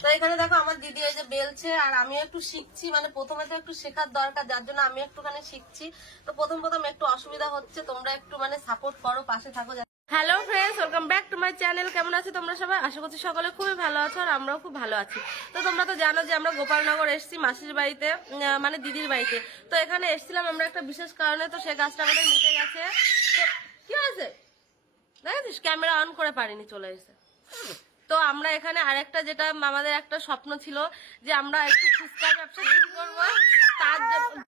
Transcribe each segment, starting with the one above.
তো এখানে দেখো আমার দিদি এই যে বেলছে, আর আমিও একটু শিখছি, মানে প্রথমে তো একটু শেখার দরকার, যার জন্য আমি একটুখানি শিখছি। তো প্রথম একটু অসুবিধা হচ্ছে, তোমরা একটু মানে সাপোর্ট করো, পাশে থাকো। Hello friends, welcome back to my channel. কেমন আছো তোমরা সবাই? আশা করছি সকলে খুবই ভালো আছো, আর আমরাও খুব ভালো আছি। তো তোমরা তো জানো যে আমরা গোপালনগর এসেছি মাসির বাড়িতে, মানে দিদির বাড়িতে। তো এখানে এসেছিলাম আমরা একটা বিশেষ কারণে, তো সে গাছটা আমাদের নিতে গেছে। তো কি হয়েছে দেখেছিস, ক্যামেরা অন করে পারিনি, চলে এসে। তো আমরা এখানে আরেকটা, যেটা আমাদের একটা স্বপ্ন ছিল যে আমরা একটু ফুচকার ব্যবসা শুরু করবো, তার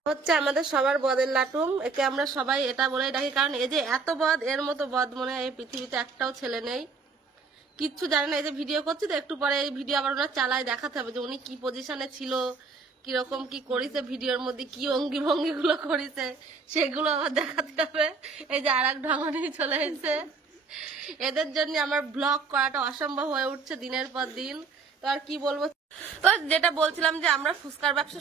হচ্ছে আমাদের সবার বদের লাটুম, একে আমরা সবাই এটা বলে ডাকি, কারণ এই যে এত বদ, এর মতো বদ মনে হয় এই পৃথিবীতে একটাও ছেলে নেই, কিচ্ছু জানে না। এই যে ভিডিও করছি, তো একটু পরে এই ভিডিও আবার ওনার চালায় দেখাতে হবে যে উনি কি পজিশনে ছিল, কিরকম কি করেছে, ভিডিওর মধ্যে কি অঙ্গি ভঙ্গি গুলো করেছে সেগুলো আবার দেখাতে হবে। এই যে আর এক ঢঙ্গনি চলে এসেছে, এদের জন্য আমার ব্লগ করাটা অসম্ভব হয়ে উঠছে দিনের পর দিন। তো আর কি বলবো, তো যেটা বলছিলাম যে আমরা ফুচকার ব্যবসা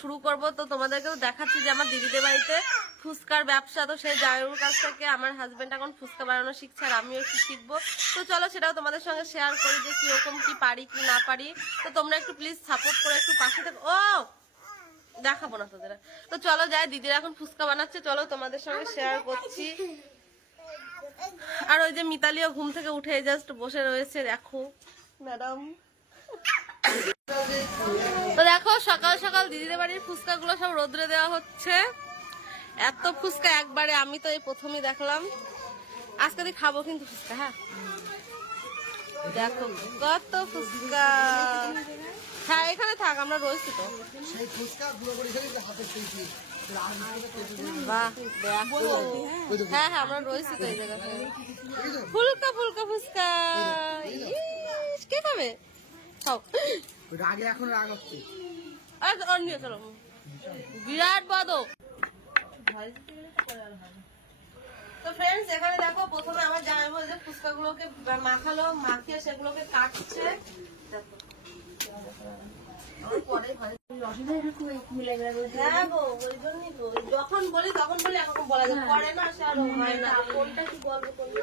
শুরু করব। তো তোমাদেরকেও দেখাচ্ছি যে আমার দিদিদের বাড়িতে ফুচকার ব্যবসা। তো সেই জায়গার কাছ থেকে আমার হাজবেন্ড এখন ফুচকা বানানো শিখছে, আর আমিও একটু শিখবো। তো চলো সেটাও তোমাদের সঙ্গে শেয়ার করি যে কিরকম কি পারি কি না পারি। তো তোমরা একটু প্লিজ সাপোর্ট করে একটু পাশে থাকো। ও দেখাবো না তোদের। তো চলো যাই, দিদিরা এখন ফুচকা বানাচ্ছে, চলো তোমাদের সঙ্গে শেয়ার করছি। আর ওই যে মিতালিও ঘুম থেকে উঠে জাস্ট বসে রয়েছে, দেখো ম্যাডাম। তো দেখো সকাল সকাল দিদিদের বাড়ির ফুচকা গুলো সব রোদ্রে দেওয়া হচ্ছে। এত ফুচকা একবারে আমি তো এই প্রথমই দেখলাম, আজকে দিয়ে খাবো কিন্তু ফুচকা। হ্যাঁ দেখো কত ফুচকা। হ্যাঁ এখানে থাক, আমরা রয়েছি তো। বাহ দেখো, হ্যাঁ হ্যাঁ আমরা রয়েছি তো এই জায়গাতে। ফুলকা ফুলকা ফুচকা, কে খাবে? খাও। রাগে এখন রাগ হচ্ছে। আর নিয়ে চলো, বিরাট বদ। তো ফ্রেন্ডস এখানে দেখো প্রথমে আমার জামাইবাবু যে ফুচকা গুলোকে মাখালো, মাখিয়ে সেগুলোকে কাটছে। দেখো যখন বলি তখন বলি, এখন বলা যায় করে না, সে আর হয় না। কোনটা কি বলবো, কোনটা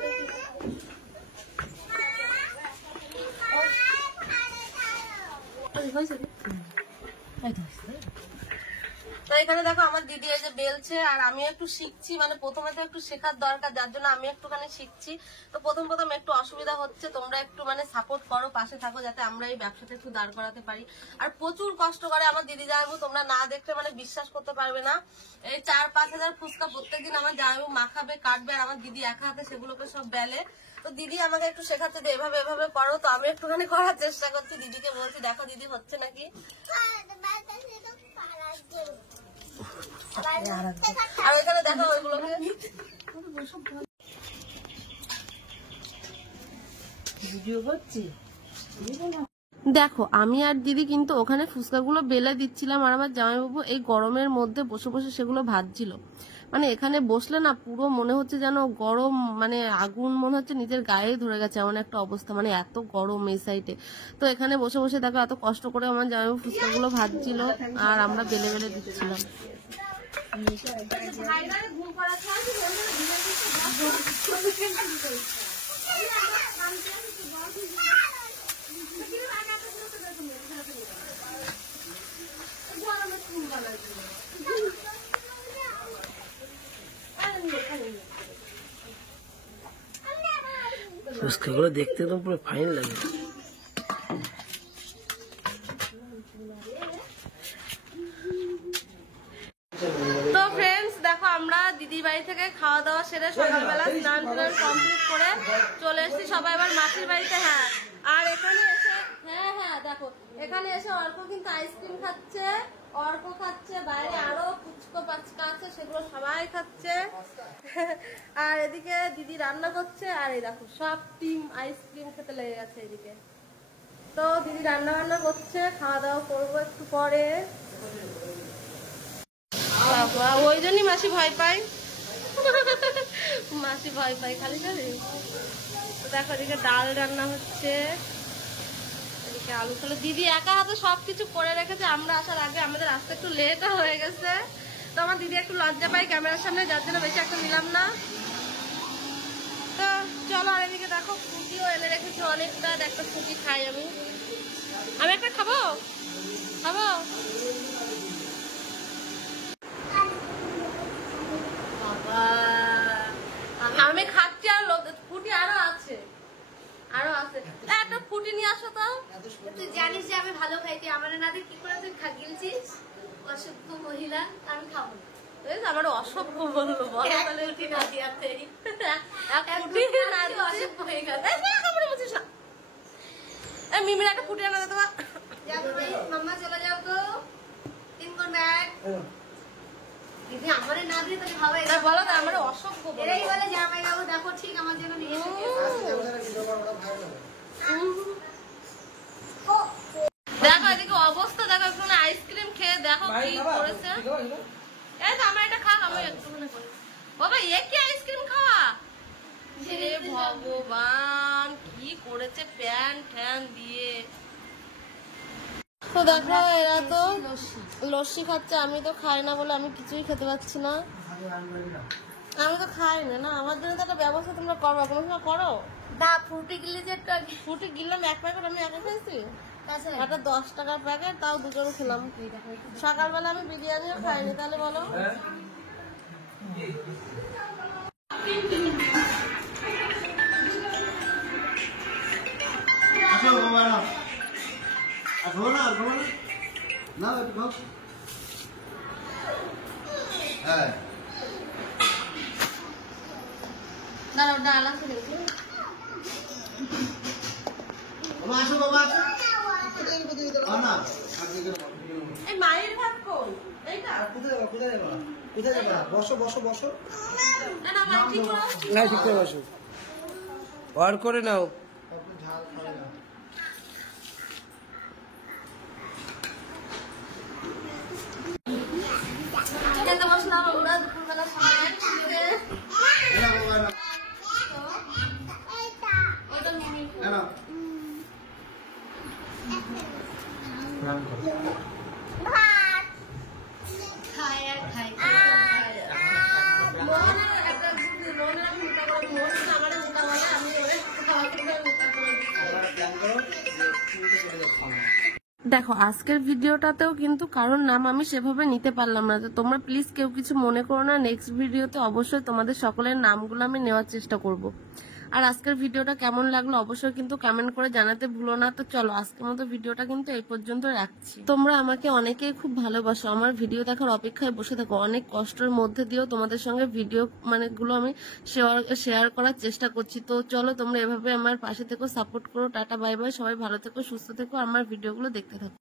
তো এখানে দেখো আমার দিদি এই যে বেলছে, আর আমি একটু শিখছি, মানে প্রথমে তো একটু শেখার দরকার, যার জন্য আমি একটুখানি শিখছি। তো প্রথম একটু অসুবিধা হচ্ছে, তোমরা একটু মানে সাপোর্ট করো, পাশে থাকো, যাতে আমরা এই ব্যবসাটা একটু দাঁড় করাতে পারি। আর প্রচুর কষ্ট করে আমার দিদি জামাইবাবু, তোমরা না দেখলে মানে বিশ্বাস করতে পারবে না। এই 4-5 হাজার ফুচকা প্রত্যেকদিন আমার জামাইবাবু মাখাবে, কাটবে, আর আমার দিদি একা হাতে সেগুলোকে সব বেলে। তো দিদি আমাকে একটু শেখাচ্ছে যে এভাবে এভাবে করো, তো আমি একটুখানি করার চেষ্টা করছি। দিদিকে বলছি দেখো দিদি হচ্ছে নাকি। আর ওইখানে দেখো ওইগুলোকে ভিডিও করছি। দেখো আমি আর দিদি কিন্তু ওখানে ফুচকাগুলো বেলে দিচ্ছিলাম, আর আমার জামাইবাবু এই গরমের মধ্যে বসে বসে সেগুলো ভাজছিল। মানে এখানে বসলে না পুরো মনে হচ্ছে যেন গরম, মানে আগুন মনে হচ্ছে নিজের গায়ে ধরে গেছে, এমন একটা অবস্থা, মানে এত গরম এই সাইডে। তো এখানে বসে বসে দেখো এত কষ্ট করে আমার জামাইবাবু ফুচকাগুলো ভাজছিল, আর আমরা বেলে বেলে দিচ্ছিলাম। ফুচকাগুলো দেখতে তো পুরো ফাইন লাগে। তো ফ্রেন্ডস দেখো আমরা দিদির বাড়ি থেকে খাওয়া দাওয়া সেরে সকালবেলা স্নান কমপ্লিট করে চলে এসেছি সবাই আবার মাসির বাড়িতে। হ্যাঁ আর এখানে এসে হ্যাঁ দেখো এখানে এসে অর্ক কিন্তু আইসক্রিম খাচ্ছে, অর্ক খাচ্ছে, বাইরে আরো পুচকো পাচকা আছে সেগুলো সবাই খাচ্ছে। আর এদিকে দিদি রান্না করছে, আর এই দেখো সব টিম আইসক্রিম খেতে লেগে গেছে এদিকে। তো দিদি রান্না বান্না করছে, খাওয়া দাওয়া করবো একটু পরে। ওই জন্যই মাসি ভয় পায়, মাসি ভয় পায় খালি খালি। দেখো এদিকে ডাল রান্না হচ্ছে, এদিকে আলু ফেলে দিদি একা হাতে সবকিছু করে রেখেছে। আমরা আসার আগে আমাদের আসতে একটু লেটও হয়ে গেছে, তো আমার দিদি একটু লজ্জা পাই ক্যামেরার সামনে, যার জন্য বেশি একটা নিলাম না। তো চলো, আর এদিকে দেখো ফুটিও এনে রেখেছি অনেকটা, একটা ফুটি খাই আমি। আমি একটা খাবো খাবো বাবা আমি খাচ্ছি আর ফুটি আরো আছে একটা ফুটি নিয়ে আসো তো। তুই জানিস যে আমি ভালো খাই, তুই আমার না দিয়ে কি করে তুই গিলছিস? অসভ্য মহিলা, আমি খাবো না। আমার অসভ্য বললো বলো তাহলে ফুটি না দিয়াতে এক ফুটি না দিয়ে অসভ্য হয়ে গেল। মিমির একটা ফুটি আনা দেবো। যাবো ভাই, মাম্মা চলে যাও তো। 3 কোন ব্যাগ দিদি আমার না দিয়ে তাহলে ভাবে বলো তো আমার অসভ্য বলো। এরাই বলে জামাই বাবু দেখো ঠিক আমার জন্য নিয়ে এসেছে। দেখো এদিকে অবস্থা দেখো, একটু আইসক্রিম খেয়ে দেখো কি করেছে। এই তো আমার এটা খা, আমি একটুখানি করি। বাবা এ কি আইসক্রিম খাওয়া? হে ভগবান কি করেছে প্যান ট্যান দিয়ে। তো দেখো এরা তো লস্যি খাচ্ছে, আমি তো খাই না বলে আমি কিছুই খেতে পাচ্ছি না। আমি তো খাই না, আমার জন্য তো একটা ব্যবস্থা তোমরা করো, কোনো সময় করো না ফুটি গিলে যে একটা ফুটি গিললাম এক প্যাকেট, আমি একা খাইছি একটা 10 টাকার প্যাকেট, তাও দুজন খেলাম। সকালবেলা আমি বিরিয়ানিও খাইনি, তাহলে বলো। দাঁড়াও ডাল আছে দেখি। এই মায়ের ভাত কোন এইটা? বসো বসো বসো, না না মা ঠিক করো। না ঠিক করে বসো, অর করে নাও। খেতে বসলাম আমরা দুপুরবেলা সবাই মিলে। ওটা মিমি খায় আর খায়। মোহনের একটা মোহনের আমি মোটা করে মোহন আমার মোটা বলে, আমি ওরে খাওয়া করে মোটা করে দেখো আজকের ভিডিওটাতেও কিন্তু কারোর নাম আমি সেভাবে নিতে পারলাম না, তো তোমরা প্লিজ কেউ কিছু মনে করো না। নেক্সট ভিডিওতে অবশ্যই তোমাদের সকলের নামগুলো আমি নেওয়ার চেষ্টা করব। আর আজকের ভিডিওটা কেমন লাগলো অবশ্যই কিন্তু কমেন্ট করে জানাতে ভুলো না। তো চলো আজকের মতো ভিডিওটা কিন্তু এই পর্যন্ত রাখছি। তোমরা আমাকে অনেকেই খুব ভালোবাসো, আমার ভিডিও দেখার অপেক্ষায় বসে থাকো, অনেক কষ্টের মধ্যে দিয়েও তোমাদের সঙ্গে ভিডিও গুলো আমি শেয়ার করার চেষ্টা করছি। তো চলো তোমরা এভাবে আমার পাশে থেকো, সাপোর্ট করো। টাটা বাই বাই, সবাই ভালো থেকো, সুস্থ থেকো, আমার ভিডিওগুলো দেখতে থাকো।